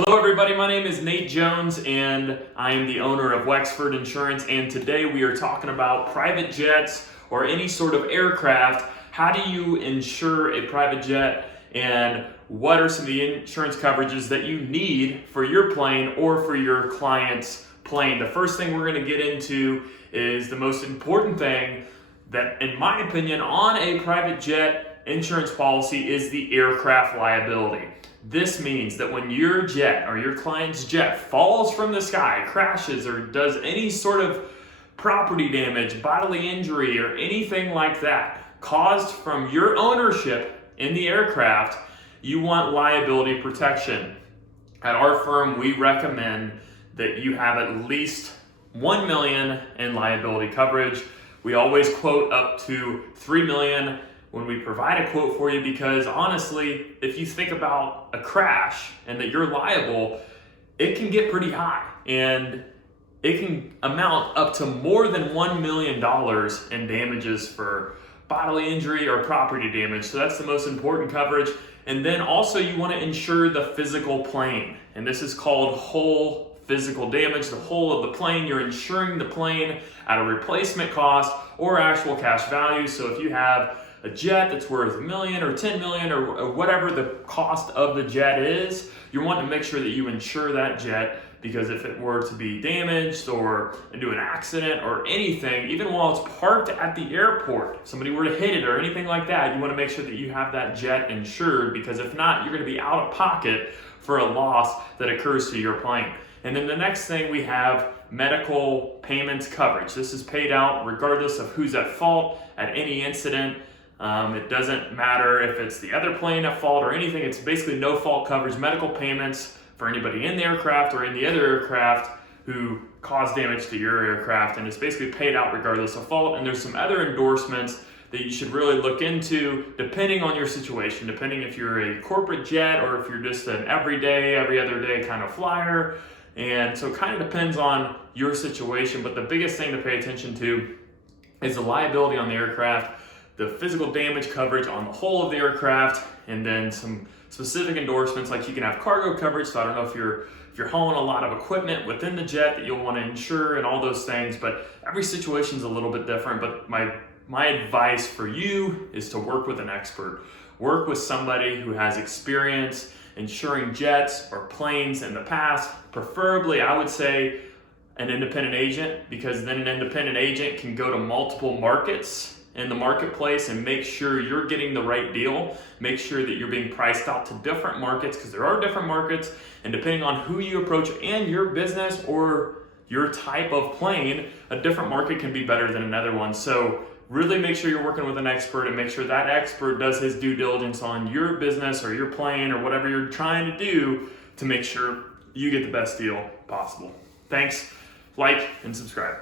Hello everybody, my name is Nate Jones and I am the owner of Wexford Insurance, and today we are talking about private jets or any sort of aircraft. How do you insure a private jet and what are some of the insurance coverages that you need for your plane or for your client's plane? The first thing we're going to get into is the most important thing that, in my opinion, on a private jet insurance policy is the aircraft liability. This means that when your jet or your client's jet falls from the sky, crashes, or does any sort of property damage, bodily injury, or anything like that caused from your ownership in the aircraft, you want liability protection. At our firm, we recommend that you have at least $1 million in liability coverage. We always quote up to $3 million when we provide a quote for you, because honestly, if you think about a crash and that you're liable, it can get pretty high and it can amount up to more than $1 million in damages for bodily injury or property damage. So that's the most important coverage. And then also you want to insure the physical plane, and this is called whole physical damage, the whole of the plane. You're insuring the plane at a replacement cost or actual cash value. So if you have a jet that's worth $1 million or $10 million or whatever the cost of the jet is, you want to make sure that you insure that jet, because if it were to be damaged or into an accident or anything, even while it's parked at the airport, somebody were to hit it or anything like that, you want to make sure that you have that jet insured, because if not, you're going to be out of pocket for a loss that occurs to your plane. And then the next thing, we have medical payments coverage. This is paid out regardless of who's at fault at any incident. It doesn't matter if it's the other plane at fault or anything. It's basically no fault coverage, medical payments for anybody in the aircraft or in the other aircraft who caused damage to your aircraft, and it's basically paid out regardless of fault. And there's some other endorsements that you should really look into depending on your situation, depending if you're a corporate jet or if you're just an everyday, every other day kind of flyer. And so it kind of depends on your situation, but the biggest thing to pay attention to is the liability on the aircraft, the physical damage coverage on the whole of the aircraft, and then some specific endorsements, like you can have cargo coverage. So I don't know if you're hauling a lot of equipment within the jet that you'll want to insure and all those things, but every situation is a little bit different. But my advice for you is to work with an expert. Work with somebody who has experience insuring jets or planes in the past. Preferably, I would say an independent agent, because then an independent agent can go to multiple markets in the marketplace and make sure you're getting the right deal. Make sure that you're being priced out to different markets, because there are different markets, and depending on who you approach and your business or your type of plane, a different market can be better than another one. So really make sure you're working with an expert, and make sure that expert does his due diligence on your business or your plane or whatever you're trying to do to make sure you get the best deal possible. Thanks, like and subscribe.